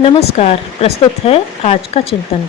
नमस्कार। प्रस्तुत है आज का चिंतन।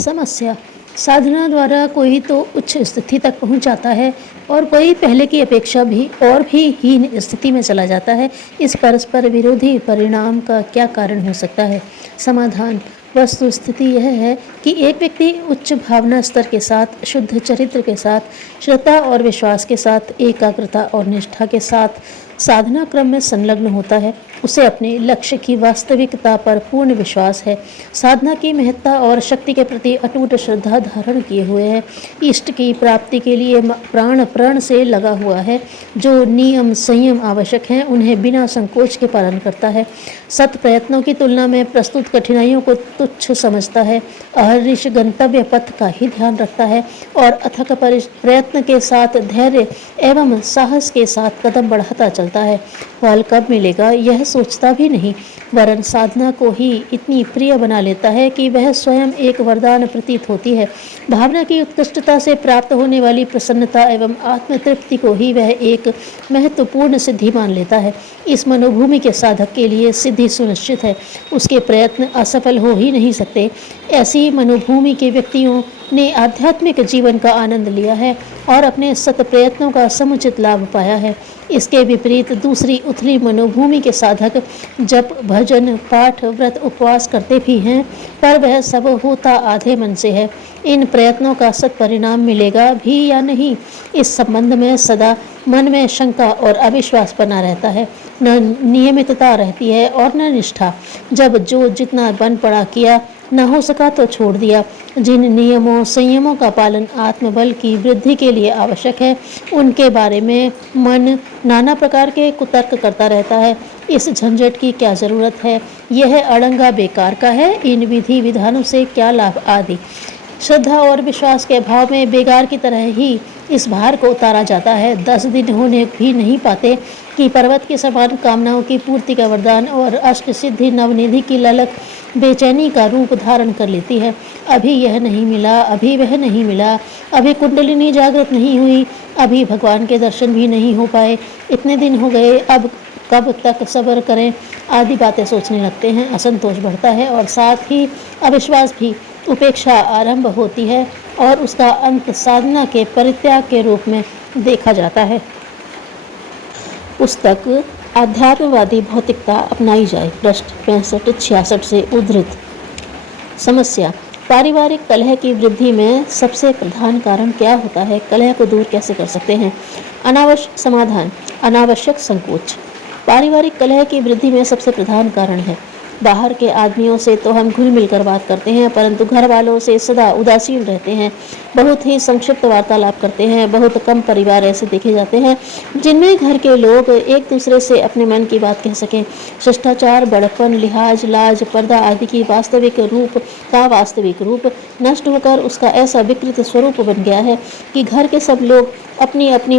समस्या। साधना द्वारा कोई तो उच्च स्थिति तक पहुंच जाता है और कोई पहले की अपेक्षा भी और भी हीन स्थिति में चला जाता है। इस परस्पर विरोधी परिणाम का क्या कारण हो सकता है? समाधान। वस्तु स्थिति यह है कि एक व्यक्ति उच्च भावना स्तर के साथ, शुद्ध चरित्र के साथ, श्रद्धा और विश्वास के साथ, एकाग्रता और निष्ठा के साथ साधना क्रम में संलग्न होता है। उसे अपने लक्ष्य की वास्तविकता पर पूर्ण विश्वास है, साधना की महत्ता और शक्ति के प्रति अटूट श्रद्धा धारण किए हुए है, इष्ट की प्राप्ति के लिए प्राण प्रण से लगा हुआ है, जो नियम संयम आवश्यक हैं उन्हें बिना संकोच के पालन करता है, सत प्रयत्नों की तुलना में प्रस्तुत कठिनाइयों को तुच्छ समझता है, अहर्निश गंतव्य पथ का ही ध्यान रखता है और अथक प्रयत्न के साथ धैर्य एवं साहस के साथ कदम बढ़ाता चलता है। फल कब मिलेगा यह सोचता भी नहीं, वरन साधना को ही इतनी प्रिय बना लेता है कि वह स्वयं एक वरदान प्रतीत होती है। भावना की उत्कृष्टता से प्राप्त होने वाली प्रसन्नता एवं आत्मतृप्ति को ही वह एक महत्वपूर्ण सिद्धि मान लेता है। इस मनोभूमि के साधक के लिए सिद्धि सुनिश्चित है, उसके प्रयत्न असफल हो ही नहीं सकते। ऐसी मनोभूमि के व्यक्तियों ने आध्यात्मिक जीवन का आनंद लिया है और अपने सत प्रयत्नों का समुचित लाभ पाया है। इसके विपरीत दूसरी उथली मनोभूमि के साधक जप भजन पाठ व्रत उपवास करते भी हैं, पर वह सब होता आधे मन से है। इन प्रयत्नों का सत्परिणाम मिलेगा भी या नहीं, इस संबंध में सदा मन में शंका और अविश्वास बना रहता है। न नियमितता रहती है और न निष्ठा। जब जो जितना बन पड़ा किया, न हो सका तो छोड़ दिया। जिन नियमों संयमों का पालन आत्मबल की वृद्धि के लिए आवश्यक है, उनके बारे में मन नाना प्रकार के कुतर्क करता रहता है। इस झंझट की क्या जरूरत है? यह अड़ंगा बेकार का है, इन विधि विधानों से क्या लाभ आदि। श्रद्धा और विश्वास के अभाव में बेगार की तरह ही इस भार को उतारा जाता है। 10 दिन होने भी नहीं पाते कि पर्वत के समान कामनाओं की पूर्ति का वरदान और अष्ट सिद्धि नवनिधि की ललक बेचैनी का रूप धारण कर लेती है। अभी यह नहीं मिला, अभी वह नहीं मिला, अभी कुंडलिनी जागृत नहीं हुई, अभी भगवान के दर्शन भी नहीं हो पाए, इतने दिन हो गए, अब कब तक सब्र करें आदि बातें सोचने लगते हैं। असंतोष बढ़ता है और साथ ही अविश्वास भी। उपेक्षा आरंभ होती है और उसका अंत साधना के परित्याग के रूप में देखा जाता है। पुस्तक आध्यात्मवादी भौतिकता अपनाई जाए, पृष्ठ 65-66 से उद्धृत। समस्या। पारिवारिक कलह की वृद्धि में सबसे प्रधान कारण क्या होता है? कलह को दूर कैसे कर सकते हैं? अनावश्यक समाधान। अनावश्यक संकोच पारिवारिक कलह की वृद्धि में सबसे प्रधान कारण है। बाहर के आदमियों से तो हम घुल मिलकर बात करते हैं, परंतु घर वालों से सदा उदासीन रहते हैं, बहुत ही संक्षिप्त वार्तालाप करते हैं। बहुत कम परिवार ऐसे देखे जाते हैं जिनमें घर के लोग एक दूसरे से अपने मन की बात कह सकें। शिष्टाचार, बड़प्पन, लिहाज, लाज, पर्दा आदि की वास्तविक रूप नष्ट होकर उसका ऐसा विकृत स्वरूप बन गया है कि घर के सब लोग अपनी अपनी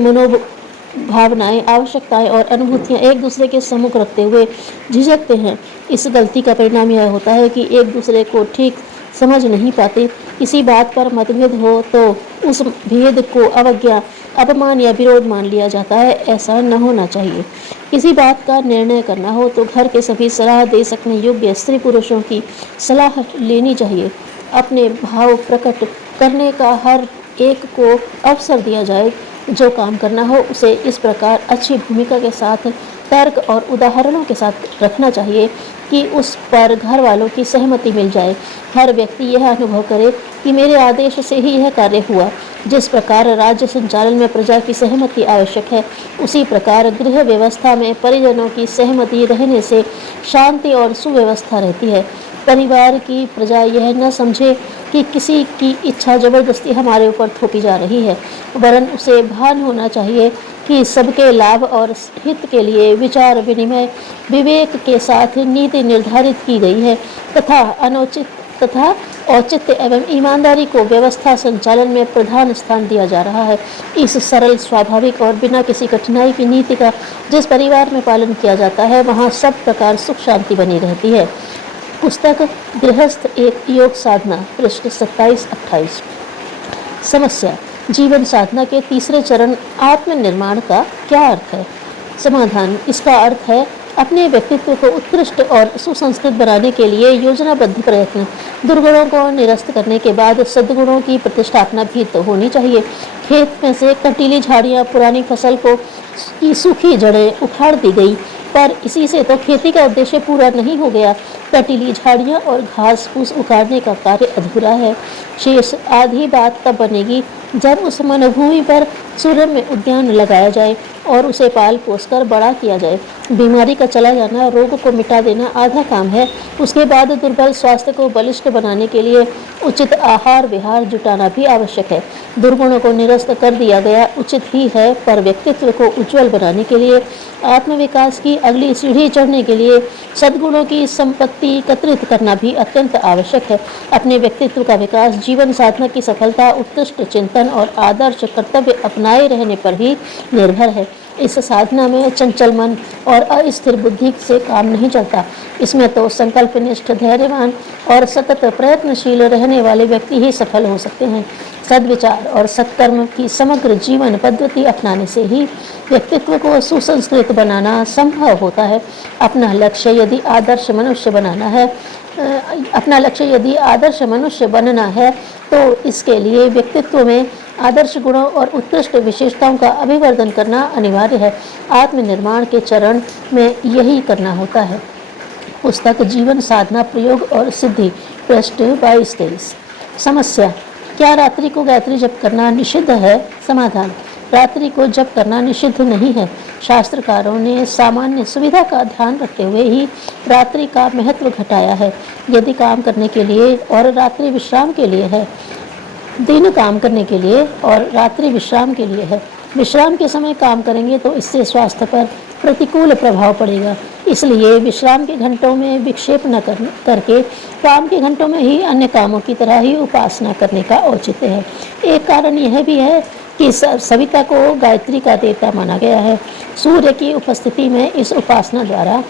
भावनाएं, आवश्यकताएं और अनुभूतियां एक दूसरे के सम्मुख रखते हुए झिझकते हैं। इस गलती का परिणाम यह होता है कि एक दूसरे को ठीक समझ नहीं पाते। किसी बात पर मतभेद हो तो उस भेद को अवज्ञा, अपमान या विरोध मान लिया जाता है। ऐसा न होना चाहिए। किसी बात का निर्णय करना हो तो घर के सभी सलाह दे सकने योग्य स्त्री पुरुषों की सलाह लेनी चाहिए। अपने भाव प्रकट करने का हर एक को अवसर दिया जाए। जो काम करना हो उसे इस प्रकार अच्छी भूमिका के साथ, तर्क और उदाहरणों के साथ रखना चाहिए कि उस पर घर वालों की सहमति मिल जाए। हर व्यक्ति यह अनुभव करे कि मेरे आदेश से ही यह कार्य हुआ। जिस प्रकार राज्य संचालन में प्रजा की सहमति आवश्यक है, उसी प्रकार गृह व्यवस्था में परिजनों की सहमति रहने से शांति और सुव्यवस्था रहती है। परिवार की प्रजा यह न समझे कि किसी की इच्छा जबरदस्ती हमारे ऊपर थोपी जा रही है, वरन उसे भान होना चाहिए कि सबके लाभ और हित के लिए विचार विनिमय विवेक के साथ नीति निर्धारित की गई है तथा औचित्य एवं ईमानदारी को व्यवस्था संचालन में प्रधान स्थान दिया जा रहा है। इस सरल, स्वाभाविक और बिना किसी कठिनाई की नीति का जिस परिवार में पालन किया जाता है, वहाँ सब प्रकार सुख शांति बनी रहती है। पुस्तक गृहस्थ एक योग साधना, पृष्ठ 27-28। समस्या। जीवन साधना के तीसरे चरण आत्मनिर्माण का क्या अर्थ है? समाधान। इसका अर्थ है अपने व्यक्तित्व को उत्कृष्ट और सुसंस्कृत बनाने के लिए योजनाबद्ध प्रयत्न। दुर्गुणों को निरस्त करने के बाद सद्गुणों की प्रतिष्ठापना भी तो होनी चाहिए। खेत में से कंटीली झाड़ियाँ, पुरानी फसल की सूखी जड़ें उखाड़ दी गई, पर इसी से तो खेती का उद्देश्य पूरा नहीं हो गया। कंटीली झाड़ियाँ और घास फूस उखाड़ने का कार्य अधूरा है। शेष आधी बात तब बनेगी जब उस वनभूमि पर सूर्यमय उद्यान लगाया जाए और उसे पाल पोस कर बड़ा किया जाए। बीमारी का चला जाना, रोग को मिटा देना आधा काम है। उसके बाद दुर्बल स्वास्थ्य को बलिष्ठ बनाने के लिए उचित आहार विहार जुटाना भी आवश्यक है। दुर्गुणों को निरस्त कर दिया गया उचित ही है, पर व्यक्तित्व को उज्जवल बनाने के लिए, आत्मविकास की अगली सीढ़ी चढ़ने के लिए सद्गुणों की संपत्ति एकत्रित करना भी अत्यंत आवश्यक है। अपने व्यक्तित्व का विकास, जीवन साधना की सफलता, उत्कृष्ट चिंतन और आदर्श कर्तव्य अपनाए रहने पर ही निर्भर है। इस साधना में चंचल मन और अस्थिर बुद्धि से काम नहीं चलता। इसमें तो संकल्पनिष्ठ, धैर्यवान और सतत प्रयत्नशील रहने वाले व्यक्ति ही सफल हो सकते हैं। सद्विचार और सत्कर्म की समग्र जीवन पद्धति अपनाने से ही व्यक्तित्व को सुसंस्कृत बनाना संभव होता है। अपना लक्ष्य यदि आदर्श मनुष्य बनना है तो इसके लिए व्यक्तित्व में आदर्श गुणों और उत्कृष्ट विशेषताओं का अभिवर्धन करना अनिवार्य है। आत्मनिर्माण के चरण में यही करना होता है। पुस्तक जीवन साधना प्रयोग और सिद्धि, पृष्ठ 22-23। समस्या: क्या रात्रि को गायत्री जप करना निषिद्ध है? समाधान: रात्रि को जप करना निषिद्ध नहीं है। शास्त्रकारों ने सामान्य सुविधा का ध्यान रखते हुए ही रात्रि का महत्व घटाया है। यदि काम करने के लिए और रात्रि विश्राम के लिए है, दिन काम करने के लिए और रात्रि विश्राम के लिए है। विश्राम के समय काम करेंगे तो इससे स्वास्थ्य पर प्रतिकूल प्रभाव पड़ेगा। इसलिए विश्राम के घंटों में विक्षेप न करके काम के घंटों में ही अन्य कामों की तरह ही उपासना करने का औचित्य है। एक कारण यह भी है कि सविता को गायत्री का देवता माना गया है। सूर्य की उपस्थिति में इस उपासना द्वारा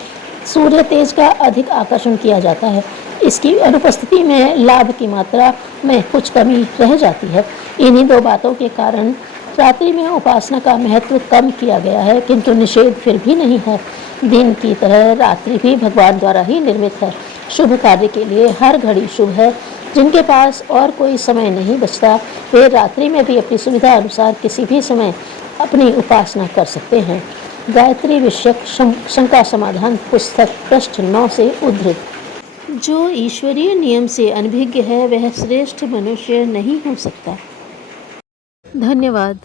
सूर्य तेज का अधिक आकर्षण किया जाता है। इसकी अनुपस्थिति में लाभ की मात्रा में कुछ कमी रह जाती है। इन्हीं दो बातों के कारण रात्रि में उपासना का महत्व कम किया गया है, किंतु निषेध फिर भी नहीं है। दिन की तरह रात्रि भी भगवान द्वारा ही निर्मित है। शुभ कार्य के लिए हर घड़ी शुभ है। जिनके पास और कोई समय नहीं बचता, वे रात्रि में भी अपनी सुविधा अनुसार किसी भी समय अपनी उपासना कर सकते हैं। गायत्री विषयक शंका समाधान, पुस्तक पृष्ठ 9 से उद्धृत। जो ईश्वरीय नियम से अनभिज्ञ है वह श्रेष्ठ मनुष्य नहीं हो सकता। धन्यवाद।